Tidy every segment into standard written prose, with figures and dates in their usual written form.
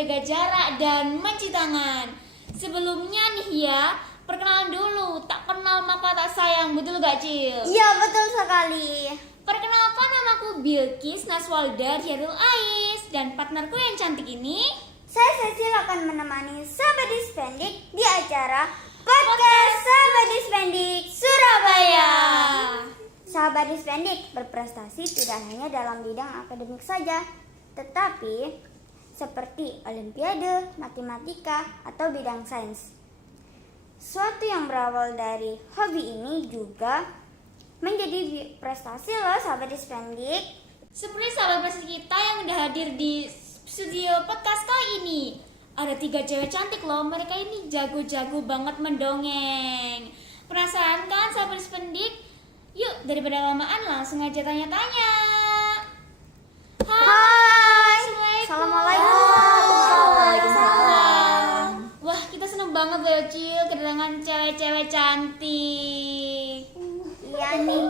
menjaga jarak dan mencuci tangan. Sebelumnya nih ya, perkenalan dulu, tak kenal maka tak sayang, betul gak Cil? Iya, betul sekali. Perkenalkan, namaku Bilkis Naswalda Diarul Ais, dan partnerku yang cantik ini Saya Cecil akan menemani Sahabat Dispendik di acara Podcast Sahabat Dispendik Surabaya. Sahabat Dispendik berprestasi tidak hanya dalam bidang akademik saja, tetapi seperti olimpiade, matematika, atau bidang sains. Suatu yang berawal dari hobi ini juga menjadi prestasi loh Sahabat Dispendik. seperti sahabat prestasi kita yang udah hadir di studio podcast kali ini. Ada 3 cewek cantik loh, mereka ini jago-jago banget mendongeng. Penasaran kan sahabat Dispendik? Yuk, daripada lamaan langsung aja tanya-tanya. Hai. Assalamualaikum. Waalaikumsalam. Wah, kita seneng banget loh Cil kedatangan cewek-cewek cantik. Iya nih,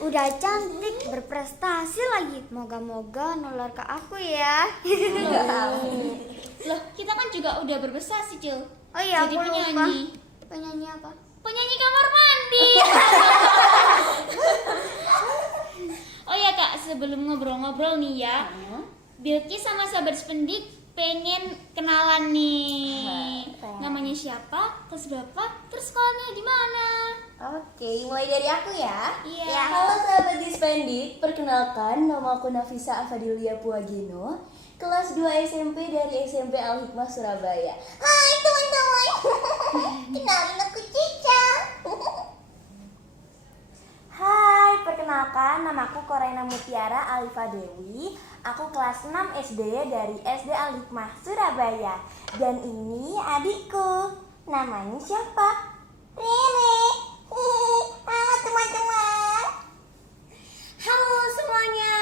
udah cantik, berprestasi lagi. Moga-moga nular ke aku ya. Loh, kita kan juga udah berprestasi Cil. Oh iya, jadi aku lupa. penyanyi. Penyanyi apa? Penyanyi kamar mandi. Oh ya Kak, sebelum ngobrol-ngobrol nih ya, Bilkis sama sahabat Dispendik pengen kenalan nih. Namanya siapa? Kelas berapa? Terus sekolahnya di mana? Oke, mulai dari aku ya. Iya. Halo sahabat Dispendik, perkenalkan nama aku Nafisa Afadilia Puagino, kelas 2 SMP dari SMP Al-Hikmah Surabaya. Hai teman-teman, kenalin aku Cica. Hai, perkenalkan namaku Korena Mutiara Alifa Dewi. Aku kelas 6 SD dari SD Al-Hikmah Surabaya. Dan ini adikku. Namanya siapa? Rene. Halo teman-teman. Halo semuanya.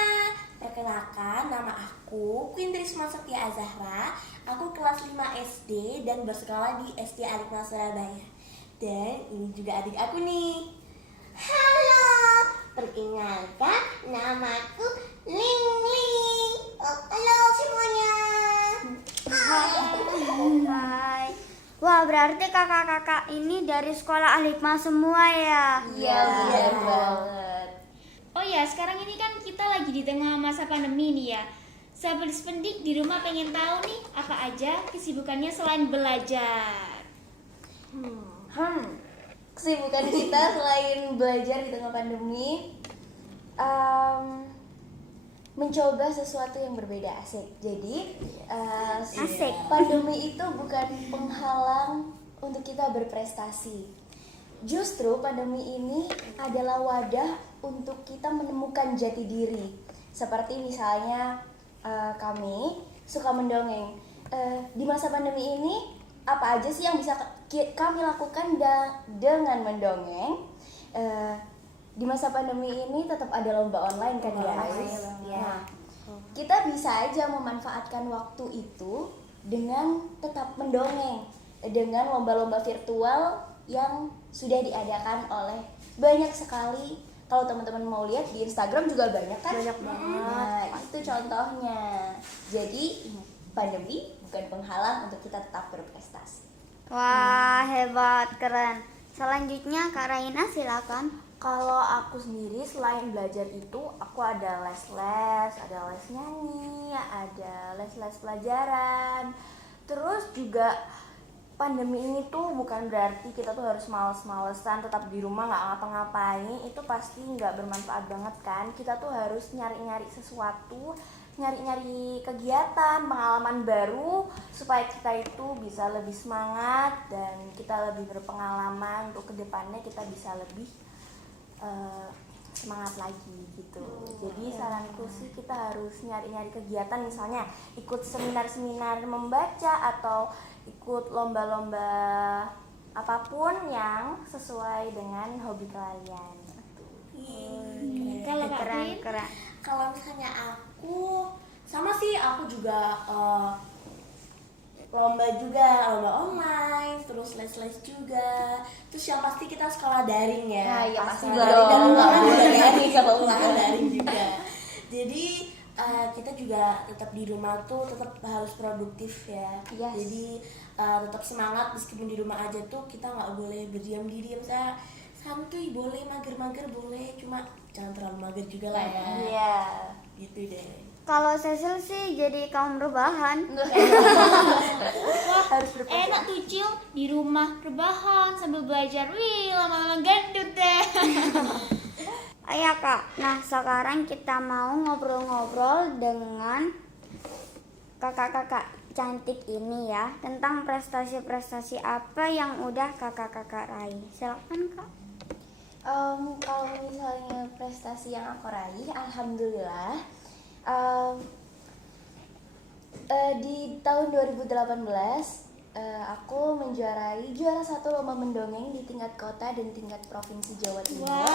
Perkenalkan nama aku Queen Trisma Setia Azahra. Aku kelas 5 SD dan bersekolah di SD Al-Hikmah Surabaya. Dan ini juga adik aku nih. Halo, perkenalkan namaku Ling Ling. Halo semuanya. Hai. Wah, berarti kakak-kakak ini dari sekolah Al-Hikmah semua ya? Iya, benar banget. Oh ya, sekarang ini kan kita lagi di tengah masa pandemi nih ya. Sahabat Dispendik di rumah pengen tahu nih apa aja kesibukannya selain belajar. Kesibukan kita selain belajar di tengah pandemi, mencoba sesuatu yang berbeda, asik. Jadi Asik. pandemi itu bukan penghalang untuk kita berprestasi. Justru pandemi ini adalah wadah untuk kita menemukan jati diri. Seperti misalnya kami suka mendongeng. Di masa pandemi ini apa aja sih yang bisa kami lakukan dengan mendongeng? Di masa pandemi ini tetap ada lomba online kan guys? Nah, kita bisa aja memanfaatkan waktu itu dengan tetap mendongeng, dengan lomba-lomba virtual yang sudah diadakan oleh banyak sekali. Kalau teman-teman mau lihat di Instagram juga banyak kan? Banyak banget. Nah, itu contohnya. Jadi pandemi bukan penghalang untuk kita tetap berprestasi. Wah, hebat, keren. Selanjutnya Kak Raina silakan. Kalau aku sendiri selain belajar itu aku ada les-les, ada les nyanyi, ada les-les pelajaran. Terus juga pandemi ini tuh bukan berarti kita tuh harus males-malesan tetap di rumah nggak ngapa-ngapain. Itu pasti nggak bermanfaat banget kan. Kita tuh harus nyari-nyari sesuatu, nyari-nyari kegiatan, pengalaman baru supaya kita itu bisa lebih semangat dan kita lebih berpengalaman untuk kedepannya kita bisa lebih semangat lagi gitu. Jadi saranku sih kita harus nyari-nyari kegiatan, misalnya ikut seminar-seminar membaca atau ikut lomba-lomba apapun yang sesuai dengan hobi kalian. Kalau Kak Keren, Queen? keren. Kalau misalnya aku sama sih, aku juga lomba online, terus les-les juga. Terus yang pasti kita sekolah daring ya. Nah, iya pasti Dan dong. undangan juga daring, kalau undangan daring juga. Jadi kita juga tetap di rumah tuh tetap harus produktif ya. Yes. Jadi tetap semangat meskipun di rumah aja tuh kita nggak boleh berdiam diri. Misalnya santuy boleh, mager-mager boleh, cuma jangan terlalu mager juga lah ya. Iya. Gitu deh. Kalau Cecil sih jadi kaum rebahan. Harus berprestasi. Enak tuh Cil, di rumah rebahan sambil belajar. Wih, lama-lama gendut deh. Iya kak, nah sekarang kita mau ngobrol-ngobrol dengan kakak-kakak cantik ini ya, tentang prestasi-prestasi apa yang udah kakak-kakak raih. Silakan kak. Kalau misalnya prestasi yang aku raih, alhamdulillah di tahun 2018 aku juara 1 lomba mendongeng di tingkat kota dan tingkat provinsi Jawa Timur.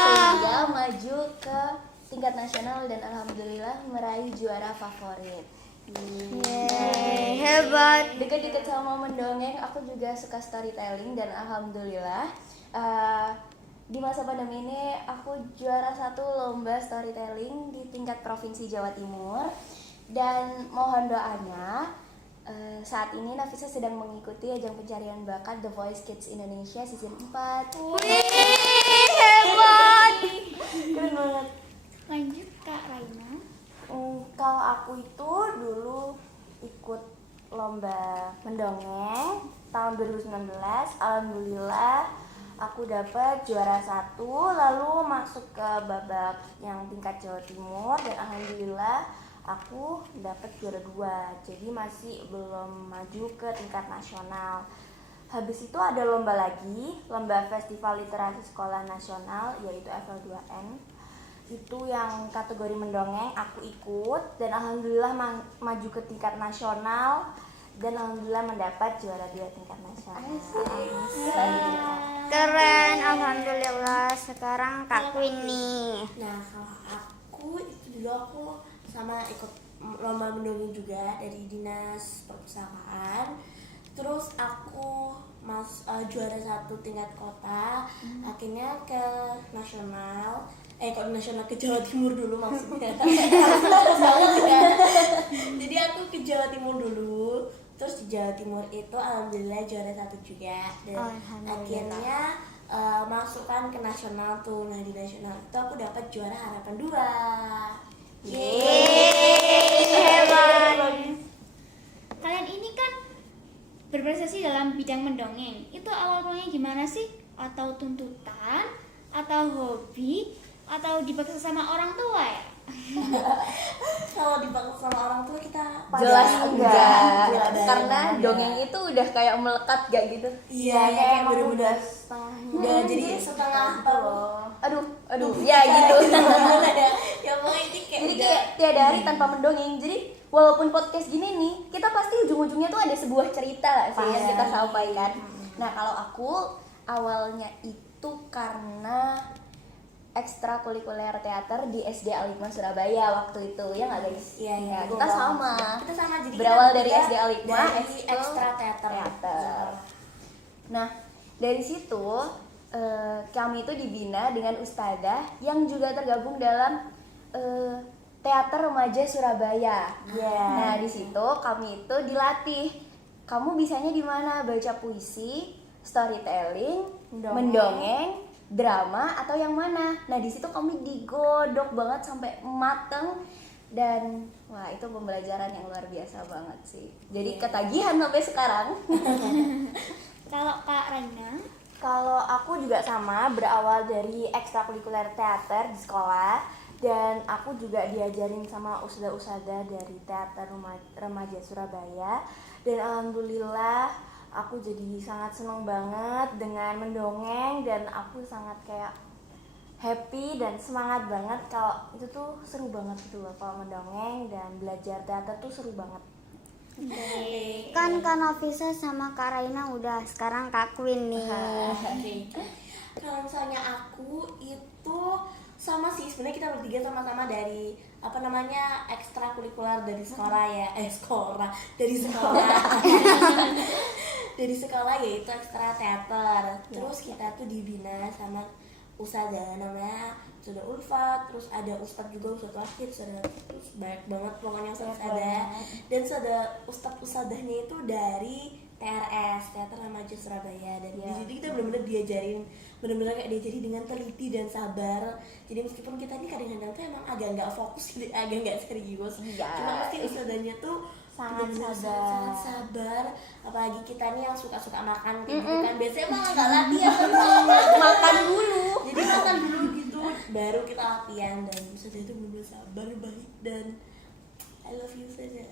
Sehingga maju ke tingkat nasional dan alhamdulillah meraih juara favorit. Hebat. Dekat-dekat sama mendongeng, aku juga suka storytelling dan alhamdulillah di masa pandemi ini aku juara 1 lomba storytelling di tingkat provinsi Jawa Timur. Dan mohon doanya, saat ini Nafisa sedang mengikuti ajang pencarian bakat The Voice Kids Indonesia season 4. Hebat. Keren banget. Lanjut Kak Raina. Kalau aku itu dulu ikut lomba mendongeng tahun 2019. Alhamdulillah aku dapat juara 1, lalu masuk ke babak yang tingkat Jawa Timur dan alhamdulillah aku dapat juara 2. Jadi masih belum maju ke tingkat nasional. Habis itu ada lomba lagi, lomba Festival Literasi Sekolah Nasional yaitu FL2N. Itu yang kategori mendongeng aku ikut dan alhamdulillah maju ke tingkat nasional dan alhamdulillah mendapat juara 2 tingkat nasional. Keren, alhamdulillah. Sekarang Kak Queen nih. Nah kalau aku itu dulu aku sama ikut lomba mendongeng juga dari dinas perpustakaan. Terus aku juara 1 tingkat kota, akhirnya ke nasional. Kalau nasional ke Jawa Timur dulu maksudnya. Fokus banget ya. Jadi aku ke Jawa Timur dulu. Terus di Jawa Timur itu alhamdulillah juara 1 juga. Dan akhirnya masukkan ke nasional tuh. Nah di nasional itu aku dapat juara harapan 2. Hebat. Kalian ini kan berprestasi dalam bidang mendongeng. Itu awal mulanya gimana sih? Atau tuntutan? Atau hobi? Atau dipaksa sama orang tua ya? Kalau dipaksa sama orang tua kita Jelas enggak, Jelas karena enggak. dongeng itu udah kayak melekat gak gitu. Iya, kayak emang bener-bener setengahnya. udah jadi setengah loh. Aduh, ya gitu. Ya pokoknya ini kayak Jadi udah kayak tiada hari tanpa mendongeng. Jadi walaupun podcast gini nih, kita pasti ujung-ujungnya tuh ada sebuah cerita sih yang kita sampaikan. Nah kalau aku awalnya itu karena ekstrakurikuler teater di SD Al-Hikmah Surabaya waktu itu, ya nggak guys? Iya, Ya, kita sama. Kita sama, jadi Berawal kita dari juga SD Al-Hikmah, dari ekstra teater. Nah, dari situ kami itu dibina dengan ustadzah yang juga tergabung dalam Teater Remaja Surabaya. Nah, di situ kami itu dilatih. Kamu bisanya di mana? Baca puisi, storytelling, mendongeng, drama atau yang mana? Nah, di situ kami digodok banget sampai mateng dan wah, itu pembelajaran yang luar biasa banget sih. Jadi ketagihan sampai sekarang. Kalau Kak Raina? Kalau aku juga sama, berawal dari ekstrakurikuler teater di sekolah dan aku juga diajarin sama ustadzah-ustadzah dari Teater Remaja Surabaya dan alhamdulillah aku jadi sangat senang banget dengan mendongeng dan aku sangat kayak happy dan semangat banget kalau itu tuh seru banget gitu loh kalau mendongeng dan belajar teater tuh seru banget. Kan Kak Nafisa sama Kak Raina udah, sekarang Kak Queen nih. Kalau misalnya aku itu sama sih, sebenarnya kita bertiga sama-sama dari ekstrakurikuler dari sekolah ya, dari sekolah yaitu ekstra teater. Terus kita tuh dibina sama ustadzah namanya Ustadzah Ulfa, terus ada ustadz juga, ustadz Wahid, terus banyak banget pokoknya ustadzah. Dan ustadzahnya itu dari TRS, Teater Remaja Surabaya, dan di situ kita benar-benar diajarin, benar-benar kayak diajari dengan teliti dan sabar. Jadi meskipun kita ini kadang-kadang tuh emang agak nggak fokus, agak nggak serius, cuma mesti ustadzahnya tuh sangat sangat sabar. Apalagi kita nih yang suka-suka makan kayak gitu kan, biasanya malah nggak latihan Makan dulu. jadi makan dulu gitu baru kita latihan. Dan ustadzah itu benar-benar sabar, baik, dan I love you saja.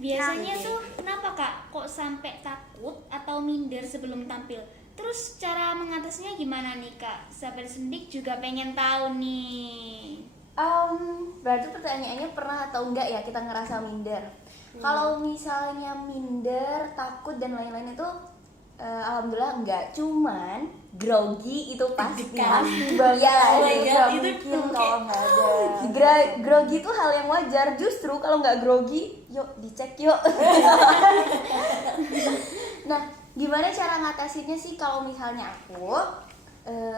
Biasanya tuh kenapa Kak kok sampai takut atau minder sebelum tampil? Terus cara mengatasinya gimana nih Kak? Sahabat Sendik juga pengen tahu nih. Berarti pertanyaannya pernah atau enggak ya kita ngerasa minder. Kalau misalnya minder, takut dan lain-lain itu alhamdulillah enggak. Cuman grogi itu pasti. Pasti banget. Ya, Oh my God, itu mungkin kalau nggak ada. grogi itu hal yang wajar. Justru kalau nggak grogi, yuk dicek yuk. Nah, gimana cara ngatasinnya sih kalau misalnya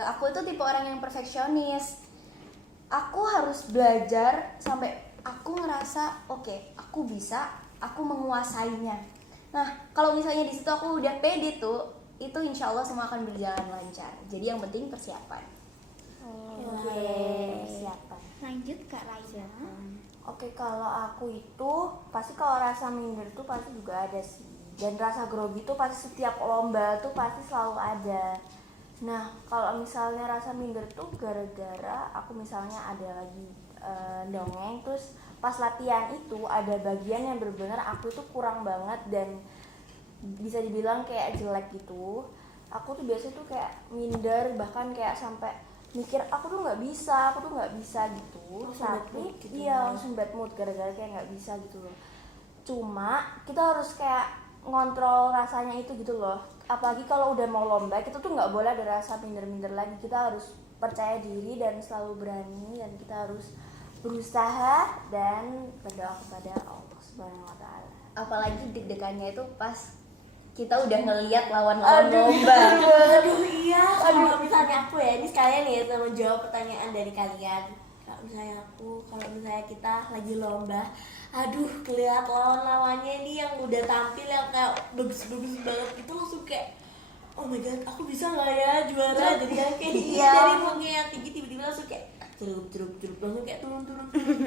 aku itu tipe orang yang perfeksionis. Aku harus belajar sampai aku ngerasa oke, aku bisa, aku menguasainya. Nah, kalau misalnya di situ aku udah pede tuh, itu insya Allah semua akan berjalan lancar. Jadi yang penting persiapan. Siapa? Lanjut Kak Raya. Oke, kalau aku itu pasti kalau rasa minder tuh pasti juga ada sih. Dan rasa grogi tuh pasti setiap lomba tuh pasti selalu ada. Nah, kalau misalnya rasa minder tuh gara-gara aku misalnya ada lagi dongeng, terus pas latihan itu ada bagian yang benar-benar aku tuh kurang banget dan bisa dibilang kayak jelek gitu. Aku tuh biasanya tuh kayak minder, bahkan kayak sampai mikir aku tuh nggak bisa gitu. Tapi iya langsung bad mood gara-gara kayak nggak bisa gitu loh. Cuma kita harus kayak ngontrol rasanya itu gitu loh. Apalagi kalau udah mau lomba, kita tuh nggak boleh ada rasa minder-minder lagi. Kita harus percaya diri dan selalu berani, dan kita harus berusaha dan berdoa kepada Allah Subhanahu wa Ta'ala. Apalagi deg-degannya itu pas kita udah ngeliat lawan-lawan lomba. Aduh iya, kalau misalnya aku ya, ini sekalian ya sama jawab pertanyaan dari kalian. Kalau misalnya kita lagi lomba, aduh kelihat lawan-lawannya ini yang udah tampil yang kayak bagus-bagus banget itu, langsung kayak oh my god, aku bisa nggak ya juara. Jadi kan kayak dari mungkin yang tinggi tiba-tiba langsung kayak jeruk langsung kayak turun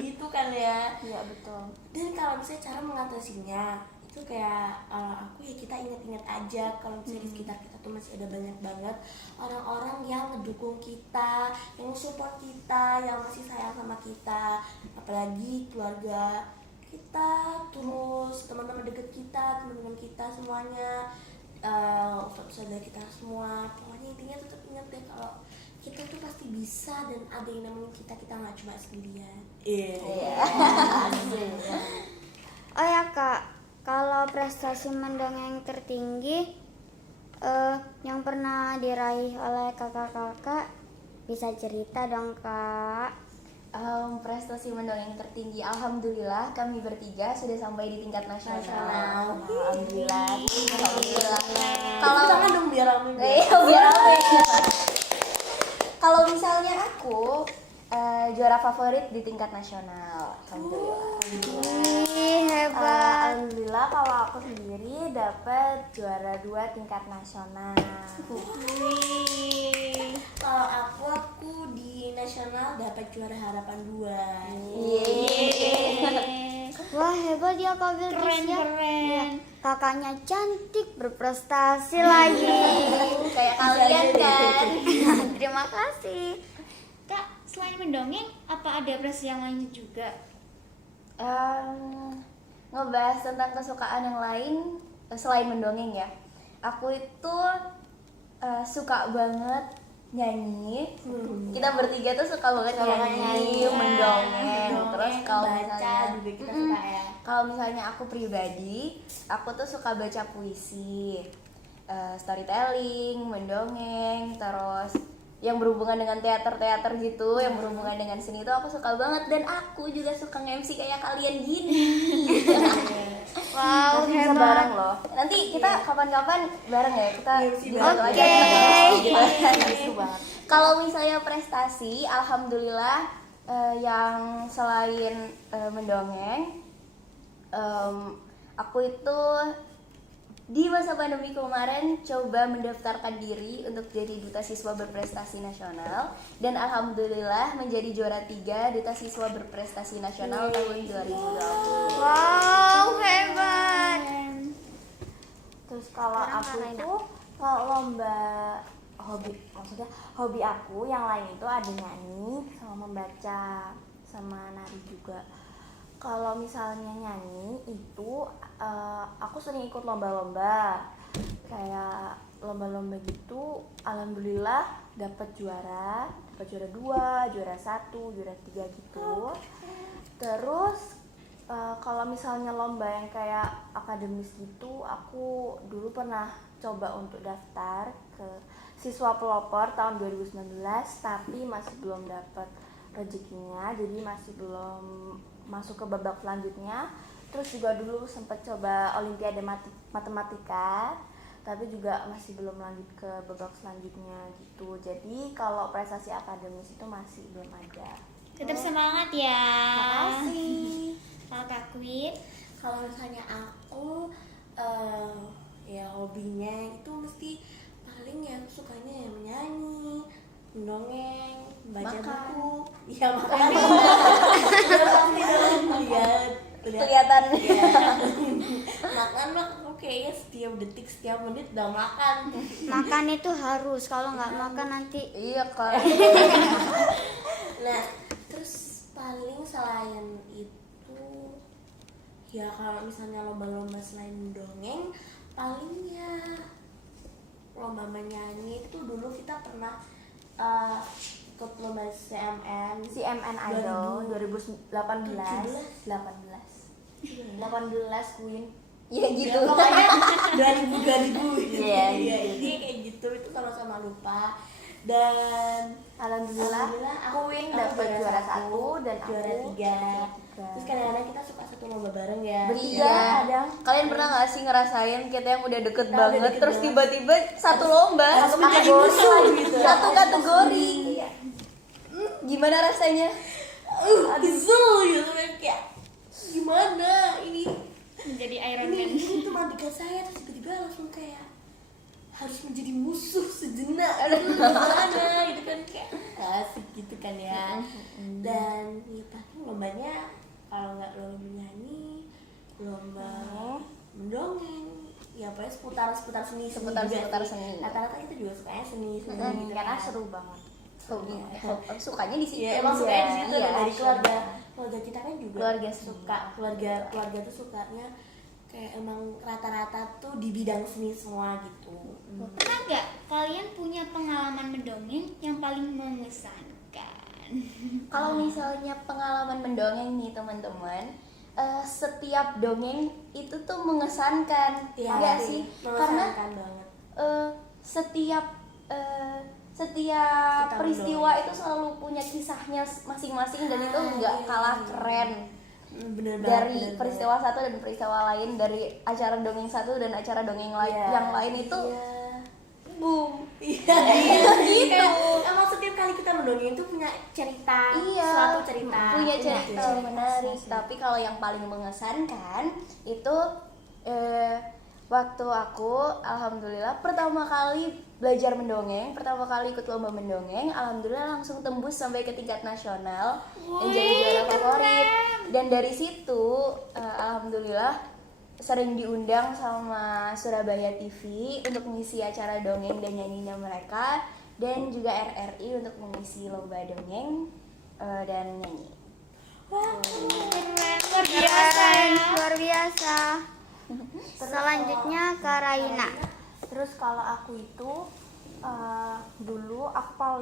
gitu kan ya. Iya betul. Dan kalau misalnya cara mengatasinya itu kayak aku ya kita ingat-ingat aja kalau misalnya di sekitar kita tuh masih ada banyak banget orang-orang yang ngedukung kita, yang support kita, yang masih sayang sama kita, apalagi keluarga kita, terus teman-teman deket kita, teman-teman kita semuanya, ustadz-ustadzah kita semua. Pokoknya intinya tetap ingat deh kalau kita tuh pasti bisa dan ada yang nemenin kita nggak cuma sendirian. Oh ya Kak, kalau prestasi mendongeng tertinggi yang pernah diraih oleh kakak-kakak bisa cerita dong Kak. Prestasi mendongeng tertinggi, alhamdulillah kami bertiga sudah sampai di tingkat nasional. Alhamdulillah. Kalau jangan dong biar rame. Biar rame. Kalau misalnya aku juara favorit di tingkat nasional, alhamdulillah. Ih, hebat. Alhamdulillah kalau aku sendiri dapat juara 2 tingkat nasional. Kalau aku di nasional dapat juara harapan 2. Wah, hebat ya Kak Bilqis. Keren. Ya. Kakaknya cantik, berprestasi lagi. Kayak kalian kan. Terima kasih. Kak, selain mendongeng, apa ada prestasi yang lainnya juga? Ngebahas tentang kesukaan yang lain selain mendongeng ya. Aku itu suka banget nyanyi. Kita bertiga tuh suka banget nyanyi, mendongeng. Terus kalau misalnya juga kita suka ya. Kalau misalnya aku pribadi, aku tuh suka baca puisi, storytelling, mendongeng, terus yang berhubungan dengan teater gitu, yang berhubungan dengan seni itu aku suka banget. Dan aku juga suka nge-MC kayak kalian gini. Wow, Nanti bisa hebat. bareng loh. Nanti kita kapan-kapan bareng ya. Kita di satu aja. Oke. Seru banget. Kalau misalnya prestasi, alhamdulillah yang selain mendongeng, aku itu di masa pandemi kemarin coba mendaftarkan diri untuk jadi duta siswa berprestasi nasional dan alhamdulillah menjadi juara 3 duta siswa berprestasi nasional tahun 2020. Wow, hebat. Terus kalau aku itu kalau lomba hobi aku yang lain itu ada nyanyi sama membaca sama nari juga. Kalau misalnya nyanyi itu aku sering ikut lomba-lomba kayak lomba-lomba gitu, alhamdulillah dapat juara 2, juara 1, juara 3 gitu. Terus kalau misalnya lomba yang kayak akademis gitu, aku dulu pernah coba untuk daftar ke siswa pelopor tahun 2019 tapi masih belum dapat rezekinya, jadi masih belum masuk ke babak selanjutnya. Terus juga dulu sempat coba olimpiade matematika tapi juga masih belum lanjut ke babak selanjutnya gitu. Jadi kalau prestasi akademis itu masih belum ada. Tetap semangat ya. Makasih. Kalau Kak Queen, Kalau misalnya aku ya hobinya itu mesti paling yang sukanya ya menyanyi, mendongeng, baca Makan. buku, ya makan. Udah pasti dong lihat. Kelihatan. Makan mah aku kayaknya setiap detik, setiap menit udah makan. Makan itu harus, kalau nggak makan nanti Iya kan. Nah, terus paling selain itu ya kalau misalnya lomba-lomba selain mendongeng, paling ya lomba menyanyi itu dulu kita pernah ikut lomba CMN CMN Idol 2018 Queen. Iya gitu. Ya, pokoknya 2000 gitu. Iya, Iya, gitu. ini kayak gitu itu sama-sama lupa. Dan Alhamdulillah aku Queen dapat juara 1 dan juara aku 3. Terus kadang-kadang kita suka satu lomba bareng ya. bertiga kadang. Kalian pernah nggak sih ngerasain kita yang udah deket Udah banget deket terus banget. tiba-tiba satu lomba, Harus satu menjadi kategori, musuh gitu. satu kategori. Gimana rasanya? Kesel gitu kan kayak gimana ini menjadi Iron ini Man. ini teman dekat saya terus tiba-tiba langsung kayak harus menjadi musuh sejenak gimana gitu kan kayak asik gitu kan ya. Dan ya paling lombanya kalau nggak lomba menyanyi, lomba mendongeng, ya pokoknya seputar seni Seputar juga sih. seni. Rata-rata kita juga sukanya seni gitu Karena kan. seru banget. Sukanya di situ. Iya, emang sukanya di situ Iya, dari keluarga kita kan juga Keluarga seni. suka keluarga tuh sukanya kayak emang rata-rata tuh di bidang seni semua gitu. Pernah nggak kalian punya pengalaman mendongeng yang paling mengesankan? Kalau misalnya pengalaman mendongeng nih teman-teman, setiap dongeng itu tuh mengesankan, Iya nggak sih? Karena mengesankan banget. setiap Kita peristiwa mendongeng. itu selalu punya kisahnya masing-masing dan itu nggak iya, kalah iya. keren Bener banget, dari bener peristiwa satu dan peristiwa lain, dari acara dongeng satu dan acara dongeng lain Iya, yang lain itu iya. boom. Iya, Gitu. Kayak, emang setiap kali kita mendongeng itu punya cerita, Iya, suatu cerita, punya cerita Iya. menarik. Tapi kalau yang paling mengesankan itu waktu aku alhamdulillah pertama kali belajar mendongeng, pertama kali ikut lomba mendongeng, alhamdulillah langsung tembus sampai ke tingkat nasional dan jadi juara favorit. Dan dari situ alhamdulillah sering diundang sama Surabaya TV untuk mengisi acara dongeng dan nyanyinya mereka, dan juga RRI untuk mengisi lomba dongeng dan nyanyi. Luar biasa ya. luar biasa. Selanjutnya Kak Raina. Terus kalau aku itu dulu aku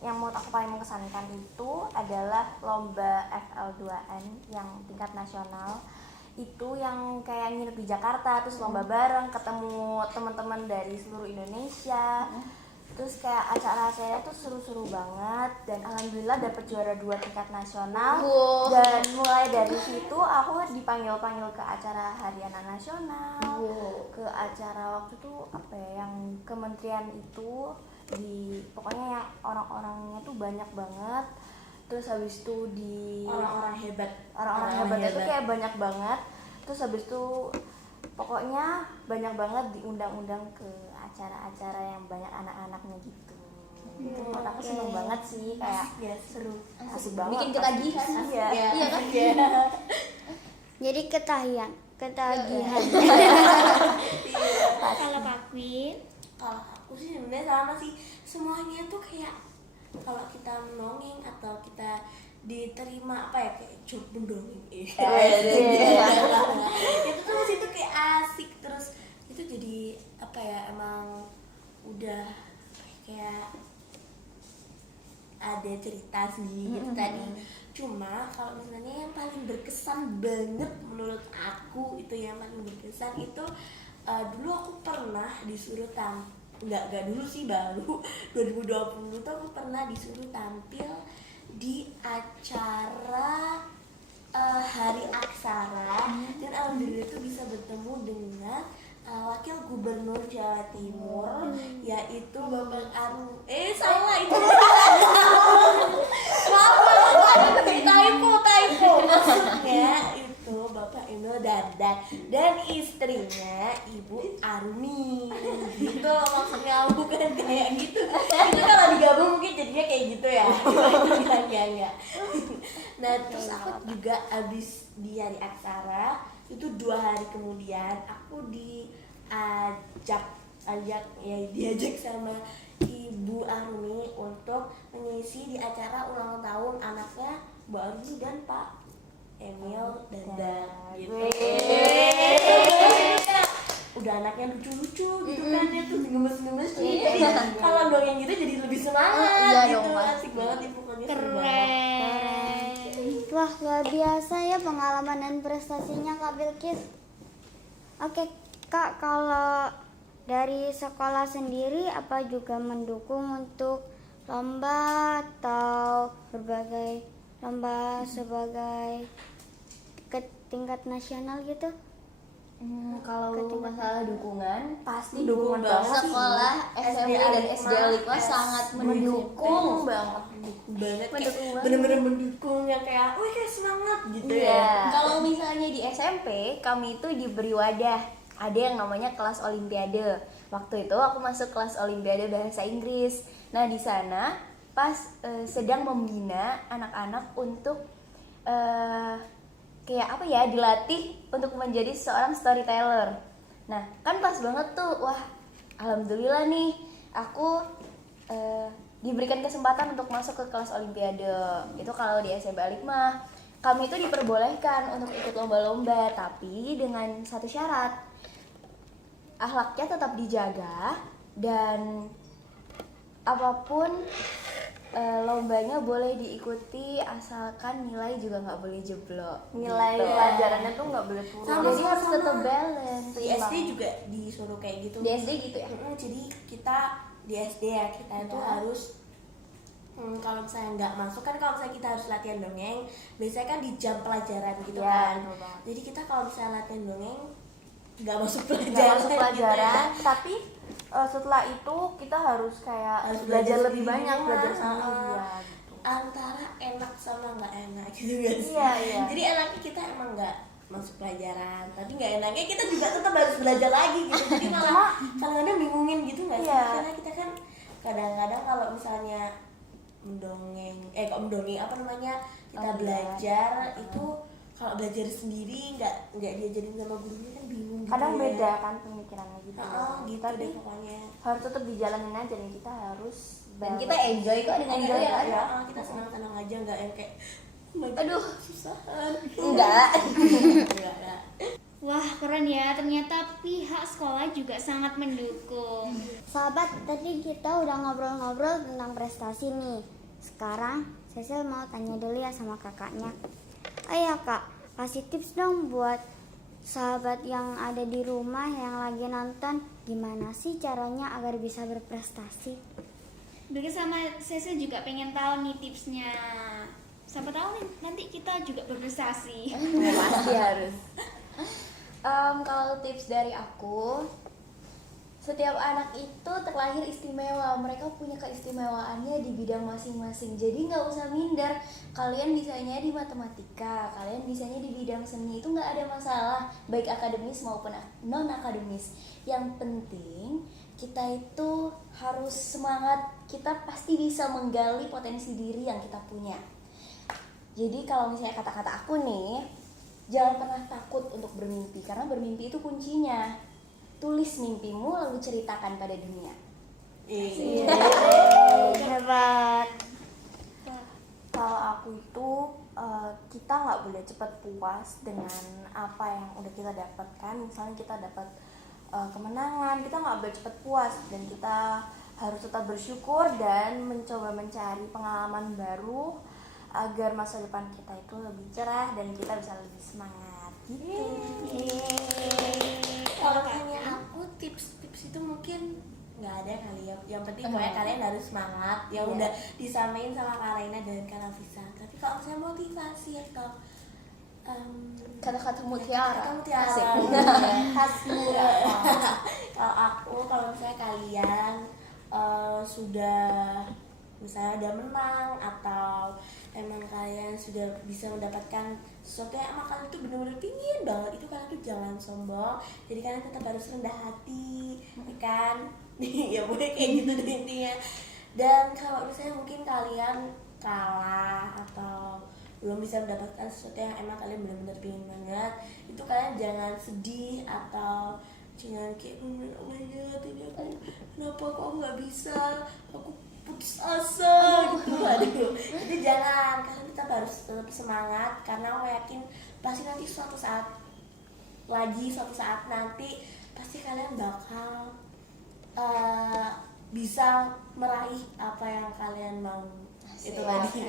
menurut aku paling mengesankan itu adalah lomba FL2N yang tingkat nasional. Itu yang kayak nginep di Jakarta terus lomba bareng, ketemu teman-teman dari seluruh Indonesia. Terus kayak acara-acaranya tuh seru-seru banget dan alhamdulillah dapet juara 2 tingkat nasional. Wow. Dan mulai dari situ aku dipanggil-panggil ke acara Hari Anak Nasional, ke acara waktu itu apa ya, yang kementerian itu pokoknya yang orang-orangnya tuh banyak banget. Terus habis itu Orang-orang hebat itu kayak banyak banget. Terus habis itu pokoknya banyak banget diundang-undang ke acara-acara yang banyak anak-anaknya gitu. Itu menurut aku seneng banget sih, kayak seru, asik banget. Bikin ketagihan. Iya. Iya kan? Jadi ketagihan. Kalau Kak Queen, Kalau aku sih sebenarnya sama sih, semuanya tuh kayak kalau kita mendongeng atau kita diterima apa ya, kayak job mendongeng itu tuh masih tuh kayak asik, terus itu jadi apa ya, emang udah kayak ada cerita sendiri gitu tadi. Cuma kalau misalnya yang paling berkesan banget menurut aku, itu yang paling berkesan itu dulu aku pernah disuruh nggak dulu sih, baru 2020 tuh aku pernah disuruh tampil di acara Hari Aksara, dan alhamdulillah itu bisa bertemu dengan Wakil Gubernur Jawa Timur, yaitu Bapak Aru. Salah itu. Typo. Maksudnya itu Bapak Emil Dardak dan istrinya Ibu Arumi. Gitu maksudnya, bukan kayak gitu. Itu kalau digabung mungkin jadinya kayak gitu ya. Enggak. Nah, terus aku juga abis di Hari Aksara itu 2 hari kemudian aku diajak sama Ibu Arumi untuk mengisi di acara ulang tahun anaknya Mbak Arumi dan Pak Emil Dardak gitu. Udah anaknya lucu-lucu gitu kan, dia tuh gemes-gemes gitu. Kalau dongeng gitu jadi lebih semangat gitu. Asik banget nih pokoknya. keren. Wah, luar biasa ya pengalaman dan prestasinya Kak Bilkis. Oke Kak, kalau dari sekolah sendiri apa juga mendukung untuk lomba atau berbagai lomba sebagai ke tingkat nasional gitu? Kalau masalah dukungan, Pasti dukungan banget. sekolah SMP dan SD Alikma sangat mendukung banget, bener-bener mendukung, yang kayak wih kayak semangat gitu ya. Kalau misalnya di SMP, kami itu diberi wadah, ada yang namanya kelas olimpiade. Waktu itu aku masuk kelas olimpiade bahasa Inggris. Nah, di sana pas sedang membina anak-anak untuk kayak apa ya, dilatih untuk menjadi seorang storyteller. Nah, kan pas banget tuh, wah alhamdulillah nih aku diberikan kesempatan untuk masuk ke kelas olimpiade. Itu kalau di SMP Alikma kami itu diperbolehkan untuk ikut lomba-lomba, tapi dengan satu syarat, akhlaknya tetap dijaga dan apapun lombanya boleh diikuti asalkan nilai juga nggak boleh jeblok. Nilai pelajarannya tuh nggak boleh turun. Jadi harus tetap balance. Di SD juga disuruh kayak gitu. Di SD gitu ya? Jadi kita di SD ya, kita itu harus kalau misalnya nggak masuk kan, kalau misalnya kita harus latihan dongeng, biasanya kan di jam pelajaran gitu kan. Jadi kita kalau misalnya latihan dongeng nggak masuk pelajaran, tapi setelah itu kita harus kayak belajar lebih banyak, belajar sama dia gitu. Antara enak sama nggak enak gitu guys. Iya. Jadi enaknya kita emang nggak masuk pelajaran, tapi nggak enaknya kita juga tetap harus belajar lagi gitu. Jadi malah kadang-kadang bingungin gitu nggak sih? Karena kita kan kadang-kadang kalau misalnya mendongeng apa namanya, kita belajar itu, kalau belajar sendiri nggak diajarin sama gurunya kan bingung gitu. Kadang ya. beda kan pemikirannya gitu. Gitu Tapi deh pokoknya. harus tetap dijalanin aja, dan kita harus Dan kita enjoy kok dengan itu ya kan? Kita senang-senang aja, nggak yang kayak Aduh, susahan. enggak. Enggak. Wah, keren ya. Ternyata pihak sekolah juga sangat mendukung. Sahabat, tadi kita udah ngobrol-ngobrol tentang prestasi nih. Sekarang Cecil mau tanya dulu ya sama kakaknya. Ayo Kak, kasih tips dong buat sahabat yang ada di rumah yang lagi nonton, gimana sih caranya agar bisa berprestasi? Bilkis sama Cecil juga pengen tahu nih tipsnya. Siapa tahu nih nanti kita juga berprestasi. Pasti harus. Kalau tips dari aku, setiap anak itu terlahir istimewa. Mereka punya keistimewaannya di bidang masing-masing. Jadi nggak usah minder. Kalian bisanya di matematika, kalian bisanya di bidang seni, itu nggak ada masalah, baik akademis maupun non akademis. Yang penting kita itu harus semangat. Kita pasti bisa menggali potensi diri yang kita punya. Jadi kalau misalnya kata-kata aku nih, jangan pernah takut untuk bermimpi, karena bermimpi itu kuncinya. Tulis mimpimu lalu ceritakan pada dunia. Hebat. Kalau aku itu kita nggak boleh cepat puas dengan apa yang udah kita dapatkan. Misalnya kita dapat kemenangan, kita nggak boleh cepat puas dan kita harus tetap bersyukur dan mencoba mencari pengalaman baru agar masa depan kita itu lebih cerah dan kita bisa lebih semangat gitu. Kalau punya aku tips-tips itu mungkin nggak ada kali ya. Yang penting pokoknya kalian harus semangat. Yang udah disamain sama Kak Raina dan Kak Nafisa. Tapi kalau saya motivasi atau Kata-kata mutiara. kata mutiara Asik. khasmu. Kalau aku, kalau misalnya kalian sudah misalnya udah menang atau emang kalian sudah bisa mendapatkan sesuatu yang emang kalian tuh benar-benar pingin banget, itu kalian tuh jangan sombong. Jadi kalian tetap harus rendah hati, ya kan? Ya boleh kayak gitu deh intinya. Dan kalau misalnya mungkin kalian kalah atau belum bisa mendapatkan sesuatu yang emang kalian benar-benar pingin banget, itu kalian jangan sedih atau jangan kayak oh my god, ini aku kenapa kok nggak bisa, aku putus asa gitu. Aduh, jadi jangan, kalian tetap harus tetap semangat karena aku yakin pasti nanti suatu saat nanti pasti kalian bakal bisa meraih apa yang kalian mau. Itu tadi.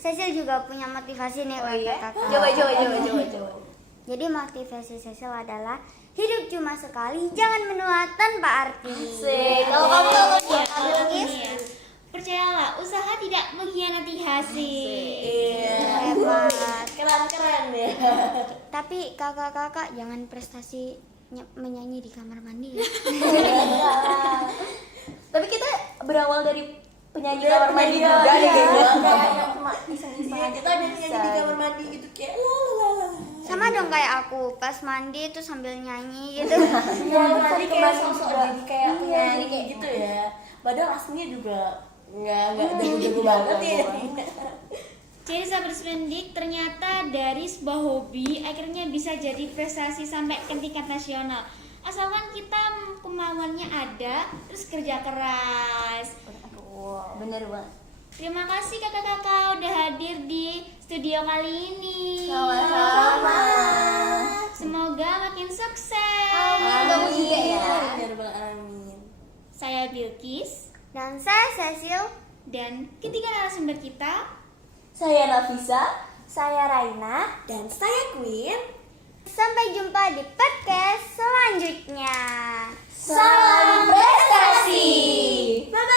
Cecil juga punya motivasi nih kakak-kakak. Coba. Jadi motivasi Cecil adalah hidup cuma sekali, jangan menua tanpa arti. Kalau kamu Iya. Percayalah, usaha tidak mengkhianati hasil. Iya. Hebat. Keren ya. Tapi kakak-kakak jangan prestasi menyanyi di kamar mandi ya. Tapi kita berawal dari penyanyi Iya, kamar mandi iya, juga iya. nih kayaknya. Kayak cuma iseng-iseng Iya, aja kita ada bisa. nyanyi di kamar mandi gitu kayak la. Sama dong kayak aku, pas mandi itu sambil nyanyi gitu. Nanti kayak sosok juga. jadi kayak Iya, penyanyi jadi kayak gitu ya. Padahal aslinya juga nggak jago-jago banget ya. Jadi sahabat Spendik, ternyata dari sebuah hobi akhirnya bisa jadi prestasi sampai ke tingkat nasional. Asalkan kita kemauannya ada, terus kerja keras. Bener banget. Terima kasih kakak-kakak udah hadir di studio kali ini. Sama-sama. Semoga makin sukses. Kamu juga ya. Biar Bang Amin. Saya Bilkis Dan saya Cecil. dan ketiga narasumber kita. Saya Nafisa. Saya Raina. Dan saya Queen. Sampai jumpa di podcast selanjutnya. Salam prestasi. Bye.